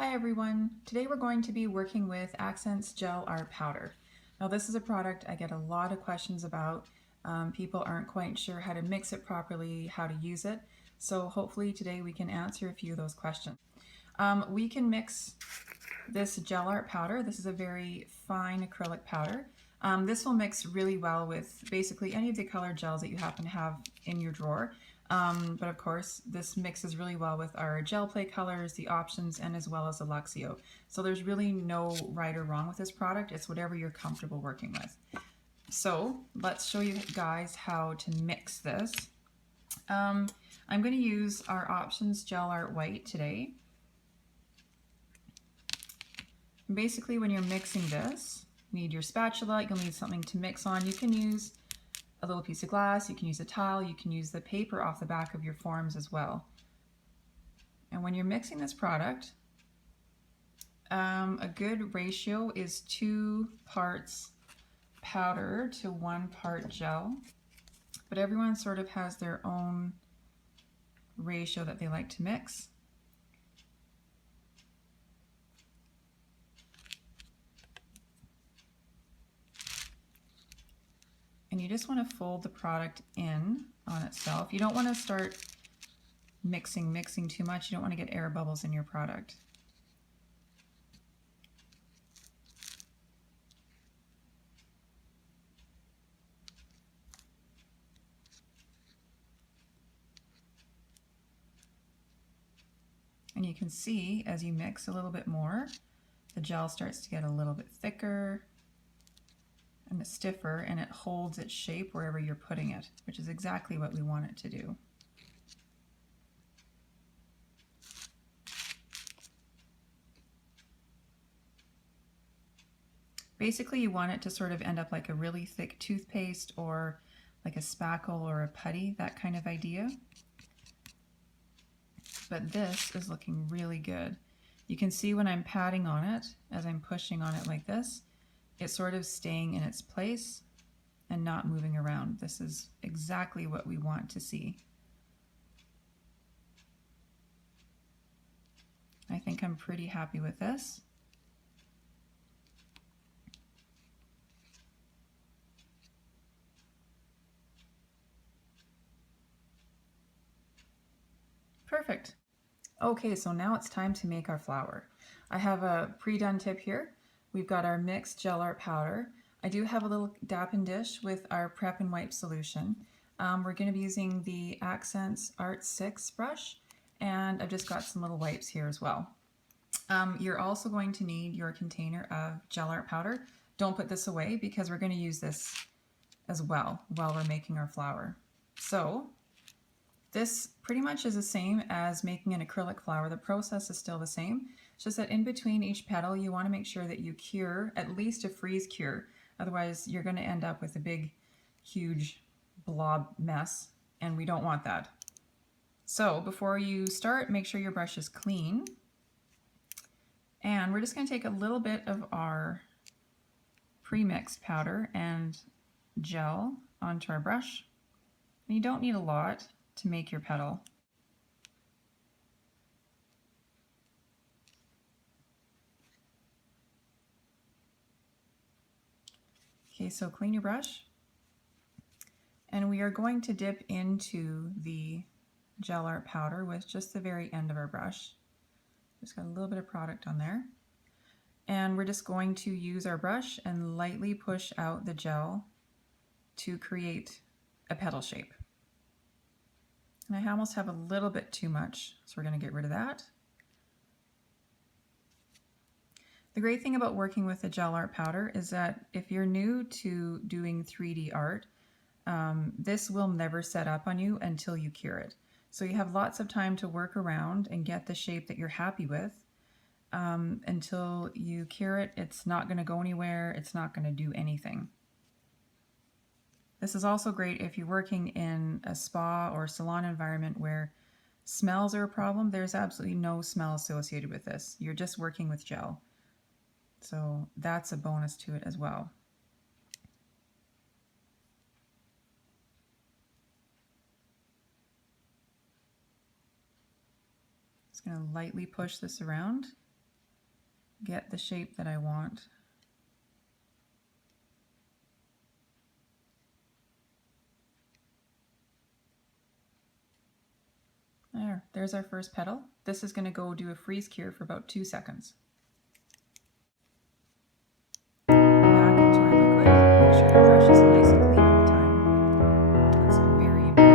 Hi everyone! Today we're going to be working with Akzentz Gel Art Powder. Now this is a product I get a lot of questions about. People aren't quite sure how to mix it properly, how to use it, so hopefully today we can answer a few of those questions. We can mix this gel art powder. This is a very fine acrylic powder. This will mix really well with basically any of the colored gels that you happen to have in your drawer. But of course, this mixes really well with our gel play colors, the options, and as well as the Luxio. So there's really no right or wrong with this product. It's whatever you're comfortable working with. So let's show you guys how to mix this. I'm going to use our Options Gel Art White today. Basically, when you're mixing this, you need your spatula, you'll need something to mix on. You can use a little piece of glass, you can use a towel, you can use the paper off the back of your forms as well. And when you're mixing this product, a good ratio is 2 parts powder to 1 part gel, but everyone sort of has their own ratio that they like to mix. And you just want to fold the product in on itself. You don't want to start mixing too much. You don't want to get air bubbles in your product. And you can see as you mix a little bit more, the gel starts to get a little bit thicker and stiffer, and it holds its shape wherever you're putting it, which is exactly what we want it to do. Basically, you want it to sort of end up like a really thick toothpaste or like a spackle or a putty, that kind of idea. But this is looking really good. You can see when I'm patting on it, as I'm pushing on it like this, it's sort of staying in its place and not moving around. This is exactly what we want to see. I think I'm pretty happy with this. Perfect. Okay, so now it's time to make our flower. I have a pre-done tip here. We've got our mixed gel art powder. I do have a little dappen dish with our prep and wipe solution. We're going to be using the Akzentz Art 6 brush, and I've just got some little wipes here as well. You're also going to need your container of gel art powder. Don't put this away because we're going to use this as well while we're making our flower. So this pretty much is the same as making an acrylic flower. The process is still the same. It's just that in between each petal, you want to make sure that you cure, at least a freeze cure. Otherwise, you're going to end up with a big, huge blob mess, and we don't want that. So before you start, make sure your brush is clean. And we're just going to take a little bit of our pre-mixed powder and gel onto our brush. And you don't need a lot to make your petal. Okay, so clean your brush. And we are going to dip into the gel art powder with just the very end of our brush. Just got a little bit of product on there. And we're just going to use our brush and lightly push out the gel to create a petal shape. And I almost have a little bit too much, so we're going to get rid of that. The great thing about working with the gel art powder is that if you're new to doing 3D art, this will never set up on you until you cure it. So you have lots of time to work around and get the shape that you're happy with. Until you cure it, it's not going to go anywhere, it's not going to do anything. This is also great if you're working in a spa or salon environment where smells are a problem. There's absolutely no smell associated with this. You're just working with gel. So that's a bonus to it as well. Just going to lightly push this around. get the shape that I want. There's our first petal. This is going to go do a freeze cure for about 2 seconds. Back into our liquid. Make sure your brush is nice and clean all the time. That's very important.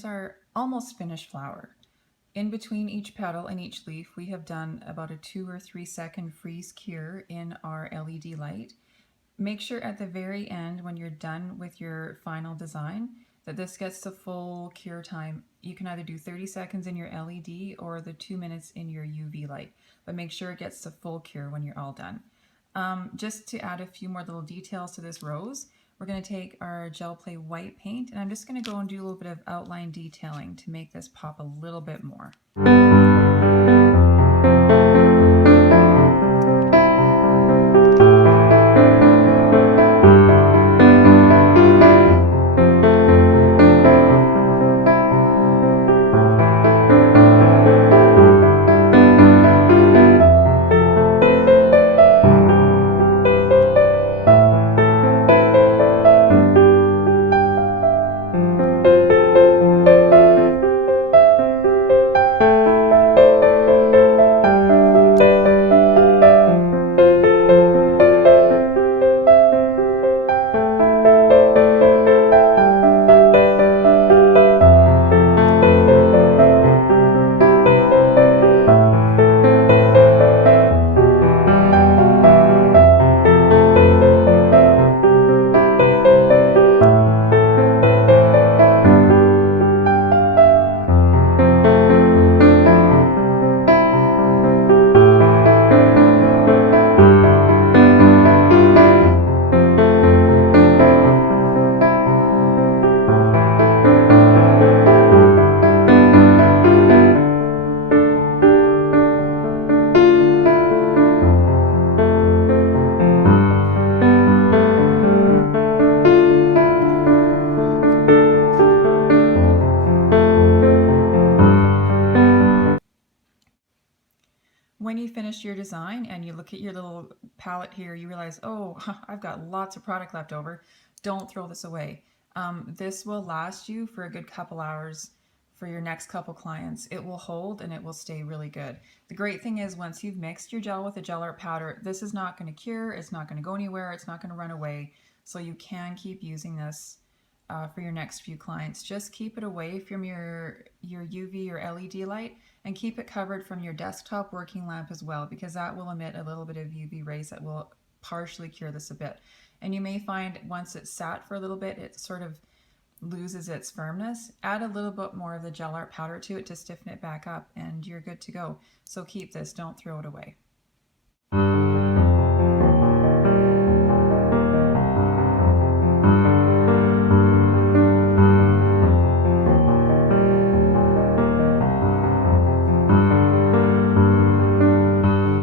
here's our almost finished flower. In between each petal and each leaf, we have done about a 2 or 3 second freeze cure in our LED light. Make sure at the very end, when you're done with your final design, that this gets the full cure time. You can either do 30 seconds in your LED or the 2 minutes in your UV light, but make sure it gets the full cure when you're all done. Just to add a few more little details to this rose, we're going to take our gel play white paint, and I'm just going to go and do a little bit of outline detailing to make this pop a little bit more. When you finish your design and you look at your little palette here, you realize, oh, I've got lots of product left over. Don't throw this away. This will last you for a good couple hours for your next couple clients. It will hold and it will stay really good. The great thing is once you've mixed your gel with a gel art powder, this is not going to cure, it's not going to go anywhere, it's not going to run away. So you can keep using this for your next few clients. Just keep it away from your UV or LED light and keep it covered from your desktop working lamp as well, because that will emit a little bit of UV rays that will partially cure this a bit. And you may find once it's sat for a little bit, it sort of loses its firmness. Add a little bit more of the gel art powder to it to stiffen it back up and you're good to go. So keep this, don't throw it away.